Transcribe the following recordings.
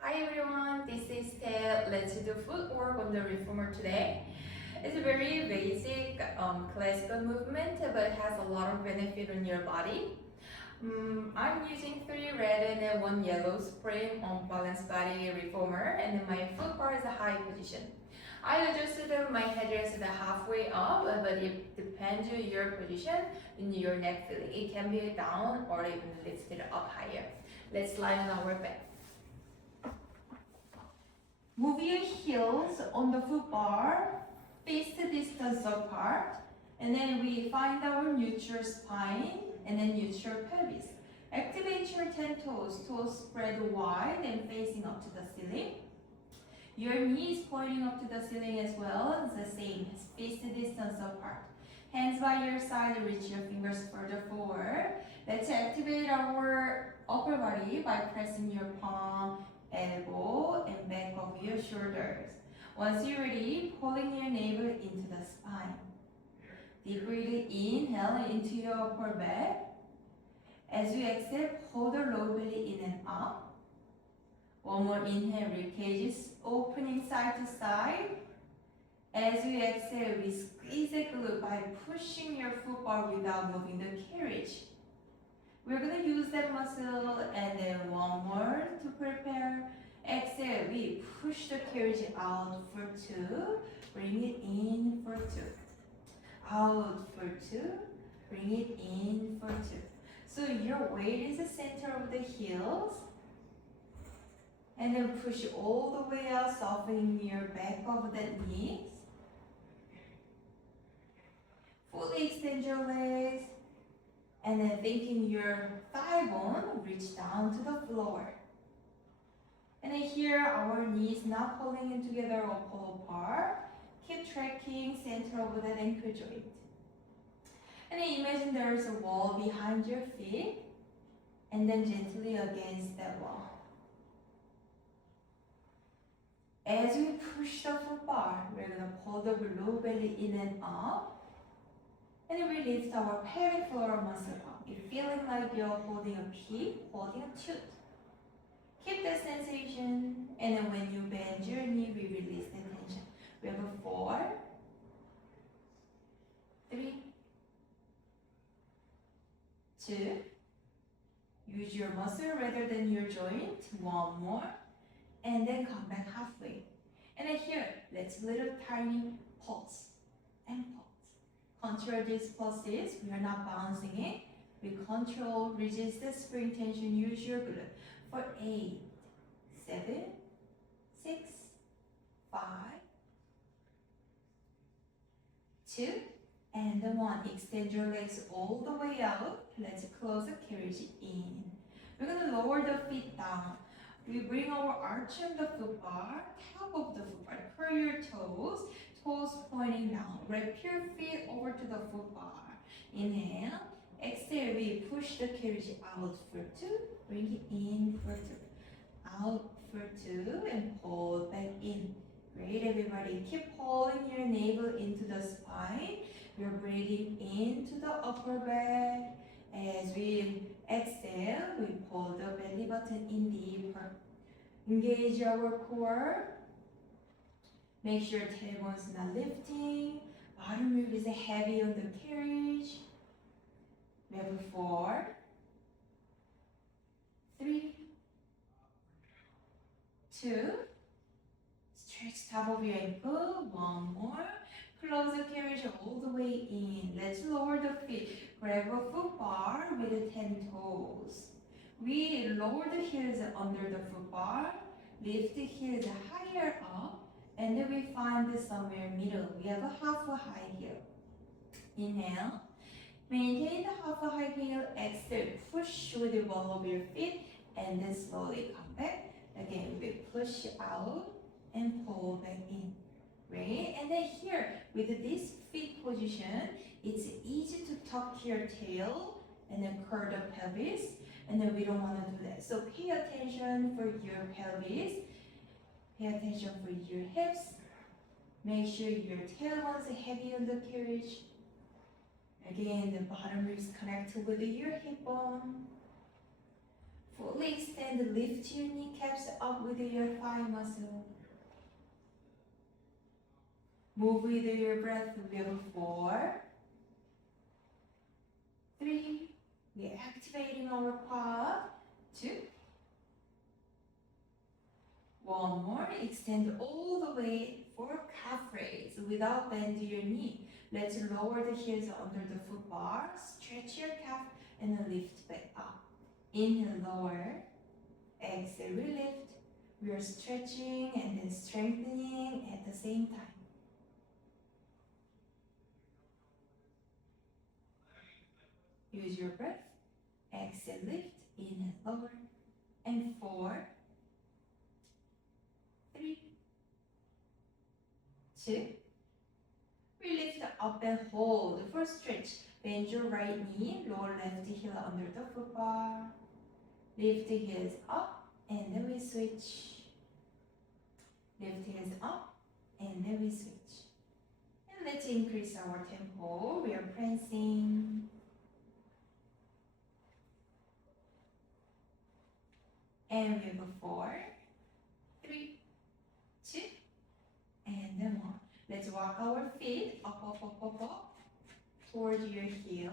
Hi everyone, this is Ted. Let's do footwork on the reformer today. It's a very basic classical movement but has a lot of benefit on your body. I'm using 3 red and 1 yellow spring on balanced body reformer, and my foot bar is a high position. I adjusted my headrest halfway up, but it depends on your position and your neck feeling. It can be down or even lifted up higher. Let's lie on our back. Move your heels on the foot bar, fist distance apart, and then we find our neutral spine and then neutral pelvis. Activate your 10 toes, toes spread wide and facing up to the ceiling. Your knees pointing up to the ceiling as well, it's the same, fist distance apart. Hands by your side, reach your fingers further forward. Let's activate our upper body by pressing your palm, elbow, and back of your shoulders. Once you're ready, pulling your navel into the spine. Deep breathing, inhale into your upper back. As you exhale, hold the low belly in and up. One more inhale, rib cages opening side to side. As you exhale, we squeeze the glute by pushing your foot bar without moving the carriage. We're going to use that muscle, and then one more to prepare. Exhale, we push the carriage out for 2, bring it in for 2. Out for 2, bring it in for 2. So your weight is the center of the heels. And then push all the way out, softening your back of the knees. Fully extend your legs. And then thinking your thigh bone reach down to the floor. And then here our knees not pulling in together or pull apart. Keep tracking center of that ankle joint. And then imagine there's a wall behind your feet. And then gently against that wall. As we push the foot bar, we're going to pull the low belly in and up. And then we lift our pelvic floor muscle up. You're feeling like you're holding a pea, holding a tooth. Keep that sensation. And then when you bend your knee, we release the tension. We have a 4, 3, 2. Use your muscle rather than your joint. 1 more. And then come back halfway. And then here, let's little tiny pulse and pulse. Control these pulses. We are not bouncing it. We control, resist the spring tension. Use your glute for 8, 7, 6, 5, 2, and 1. Extend your legs all the way out. Let's close the carriage in. We're going to lower the feet down. We bring our arch on the foot bar, top of the foot bar. Curl your toes, toes pointing down. Wrap your feet over to the foot bar. Inhale. Exhale, we push the carriage out for 2. Bring it in for 2. Out for 2 and pull back in. Great, everybody. Keep pulling your navel into the spine. We're breathing into the upper back. As we exhale, we pull the belly button in deeper. Engage our core. Make sure tailbone is not lifting. Bottom rib is heavy on the carriage. We have a 4, 3, 2. Stretch top of your ankle. 1 more. Close the carriage all the way in. Let's lower the feet. Grab a foot bar with the 10 toes. We lower the heels under the foot bar. Lift the heels higher up. And then we find this somewhere middle. We have a half a high heel. Inhale. Maintain the half a high heel. Exhale. Push with the ball of your feet. And then slowly come back. Again, we push out and pull back in. Right? And then here, with this feet position, it's easy to tuck your tail and then curl the pelvis. And then we don't want to do that. So pay attention for your pelvis. Pay attention for your hips. Make sure your tailbone is heavy on the carriage. Again, the bottom ribs connect with your hip bone. Fully extend, lift your kneecaps up with your thigh muscle. Move with your breath. We have 4, 3. We're activating our quad. 2. One more. Extend all the way for calf raise without bending your knee. Let's lower the heels under the foot bar. Stretch your calf and then lift back up. Inhale, lower. Exhale, lift. We are stretching and then strengthening at the same time. Use your breath. Exhale, lift. Inhale, lower. And 4, 3, 2. We lift up and hold for stretch. Bend your right knee, lower left heel under the foot bar. Lift the heels up and then we switch. Lift heels up and then we switch. And let's increase our tempo. We are prancing. And we have 4, 3, 2, and then 1. Let's walk our feet up, up, up, up, up, towards your heels.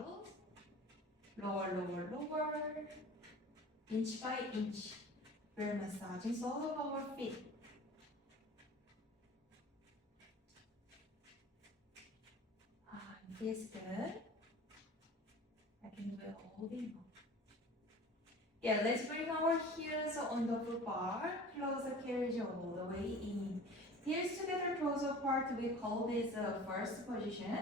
Lower, lower, lower. Inch by inch. We're massaging all of our feet. It feels good. I can do it all day long. Yeah, let's bring our heels on the foot bar. Close the carriage all the way in. Heels together, toes apart. We call this first position.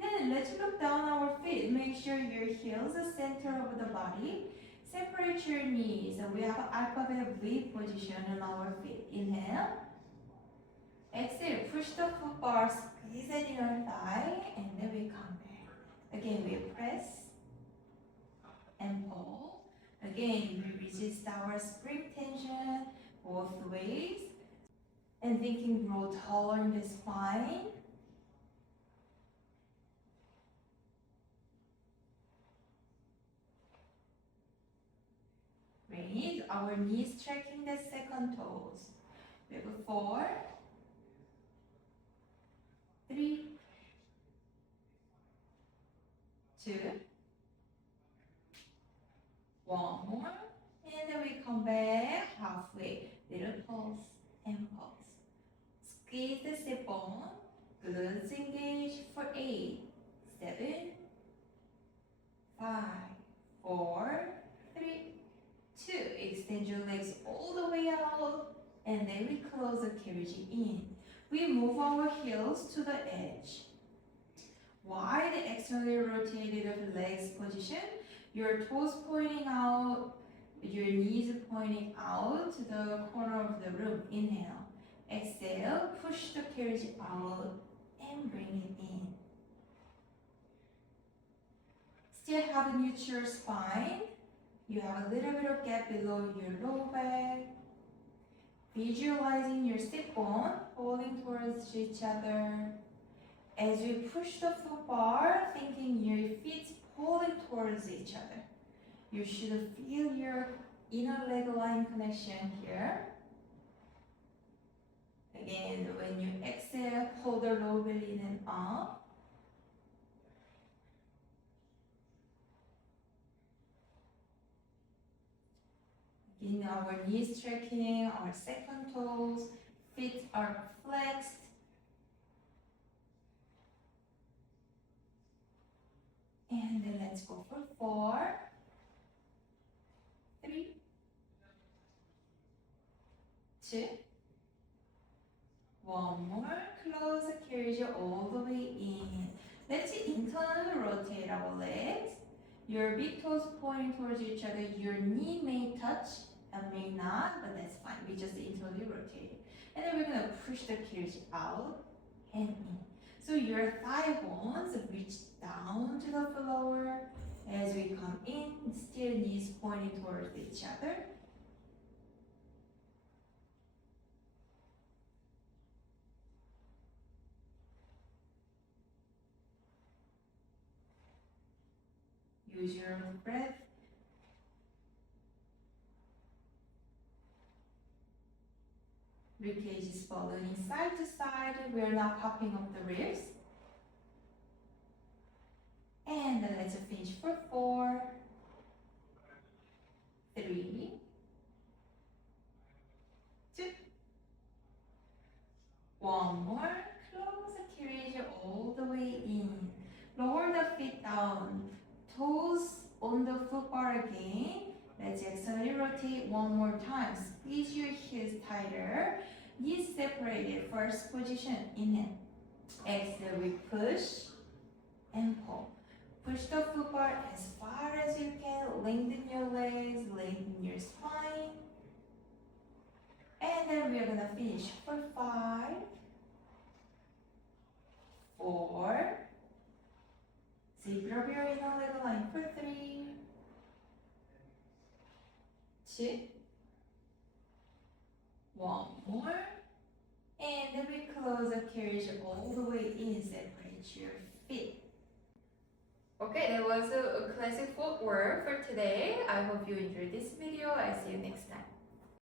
Then let's look down our feet. Make sure your heels are center of the body. Separate your knees. We have alphabet V position on our feet. Inhale. Exhale. Push the foot bar. Squeeze at your thigh. And then we come back. Again, we press and pull. Again, we resist our spring tension both ways. And thinking grow taller in the spine. Raise our knees tracking the second toes. We have 4, 3, 2, 1 more. And then we come back halfway. Little pulse and pulse. Squeeze the sit bone. Glutes engage for 8, 7, 5, 4, 3, 2. Extend your legs all the way out. And then we close the carriage in. We move our heels to the edge. Wide externally rotated legs position. Your toes pointing out, your knees pointing out to the corner of the room. Inhale. Exhale. Push the carriage out and bring it in. Still have a neutral spine. You have a little bit of gap below your lower back. Visualizing your sit bone falling towards each other. As you push the foot bar, thinking your feet pulling towards each other. You should feel your inner leg line connection here. Again, when you exhale, pull the lower belly in and up. In our knees tracking, our second toes, feet are flexed. And then let's go for 4, 3, 2, 1 more. Close the carriage all the way in. Let's internally rotate our legs. Your big toes pointing towards each other. Your knee may touch and may not, but that's fine. We just internally rotate it. And then we're going to push the carriage out and in. So your thigh bones reach down to the floor. As we come in, still knees pointing towards each other. Use your breath. Ribcage is ballooning side to side. We are not popping up the ribs. And then let's finish for 4, 3, 2. One more. Close the carriage all the way in. Lower the feet down. Toes on the foot bar again. Let's externally rotate one more time. Squeeze your heels tighter. Knees separated. First position. Inhale. Exhale. We push and pull. Push the foot bar as far as you can. Lengthen your legs. Lengthen your spine. And then we are gonna finish for 5, 4. Zipper up your inner leg line for 3, 2. One more. And then we close the carriage all the way in. Separate your feet. Okay, that was a classic footwork for today. I hope you enjoyed this video. I'll see you next time.